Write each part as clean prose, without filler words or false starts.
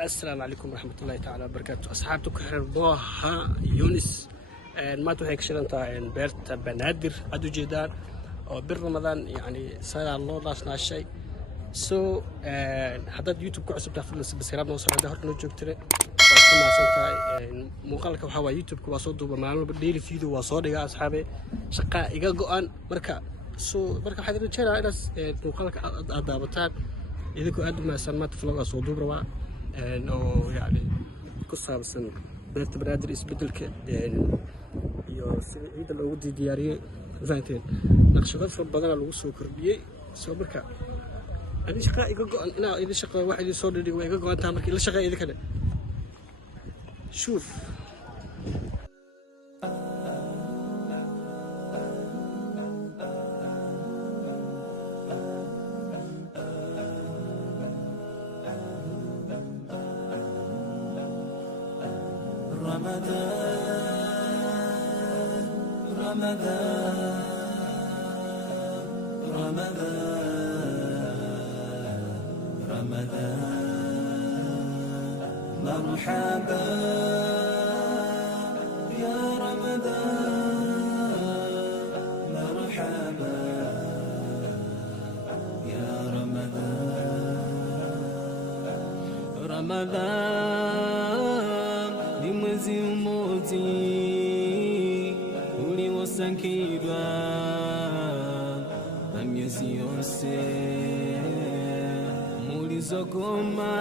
السلام عليكم ورحمة الله تعالى وبركاته. أصحابتك كحربوها يونس ما توحي كشرنتا بيرت بنادر أدو جدار أو بير رمضان يعني صار الله لاشنا الشيء سو حدد يوتيوب كعصب تفضل بس رابنا وصل هذا هرتنا جوكتري واسمع سنتا مقالك وحوا يوتيوب كواسود وبمعلومة بديل فيديو وصور يا أصحابي شقة إيجا أن مركا سو مركا حد يرجع إلى مقالك أدابتان إذا كنت ما سمعت فلوق أصود بروا إنه يعني قصة بس بيرت بنادر إسبدلك iyo sida ciidan loogu diyaariyay faanteen naqshado far badan lagu soo kordhiyay soo marka adii shaqa iga go'an inaa idin shaqo wax idin soo dhigay way iga go'antaa markii la shaqeeyo idin kale شوف رمضان مرحبا يا رمضان مرحبا يا رمضان لمزي وموتي ولي وسانكيبا بام يسيوسي مولي زوكوما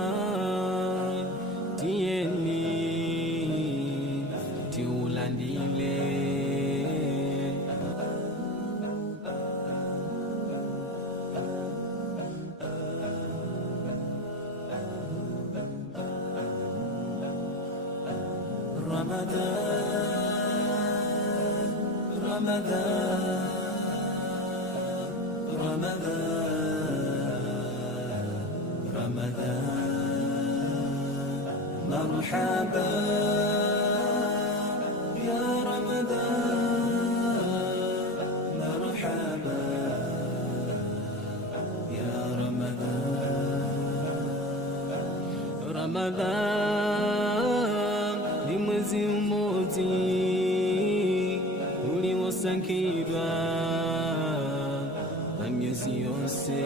رمضان تيني تيولانديلي رمضان مرحبا يا رمضان مرحبا يا رمضان لمزي وموتي ولي وسانكيبا بام يسيوسي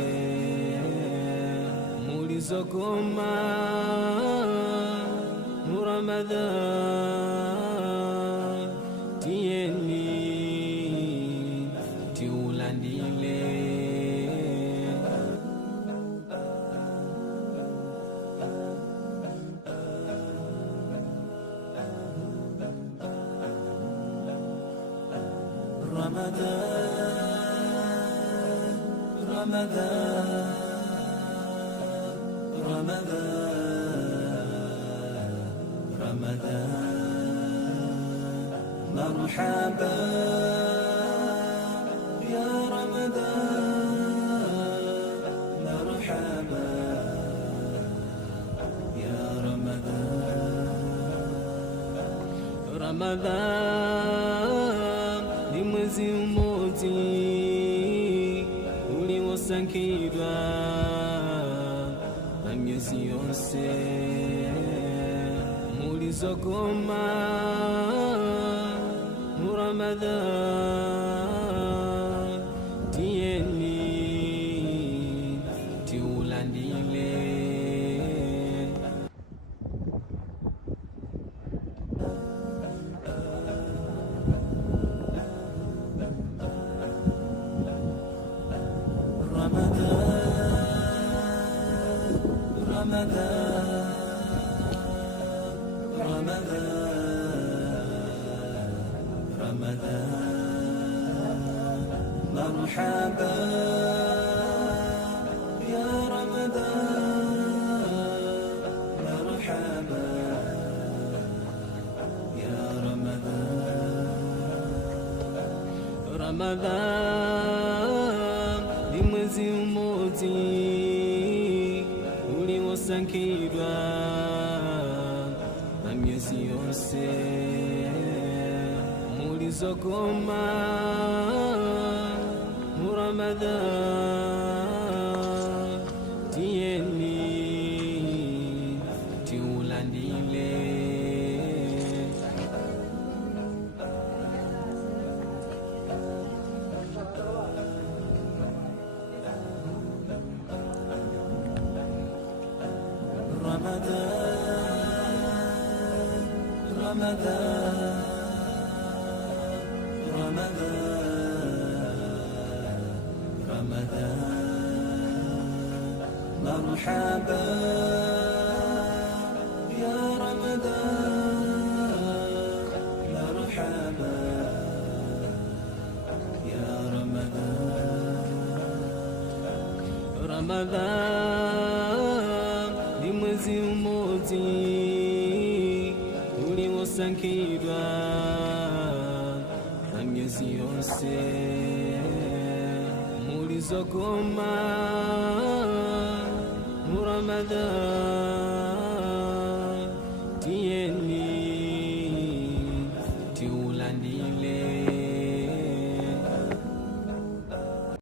مولي زوكوما رمضان تيني تيولانديلي رمضان مرحبا يا رمضان مرحبا يا رمضان لمزي وموتي ولي وسانكيبا بام يسيوسي مولي زوكوما رمضان تيني تيولانديلي مرحبا يا رمضان مرحبا يا رمضان لمزي وموتي ولي وسانكيبا بام يسيوسي مولي زوكوما رمضان مرحبا يا رمضان مرحبا يا رمضان ni mwezi umozi uliosangirwa na miezi yose mulizogoma mu Ramadan tieni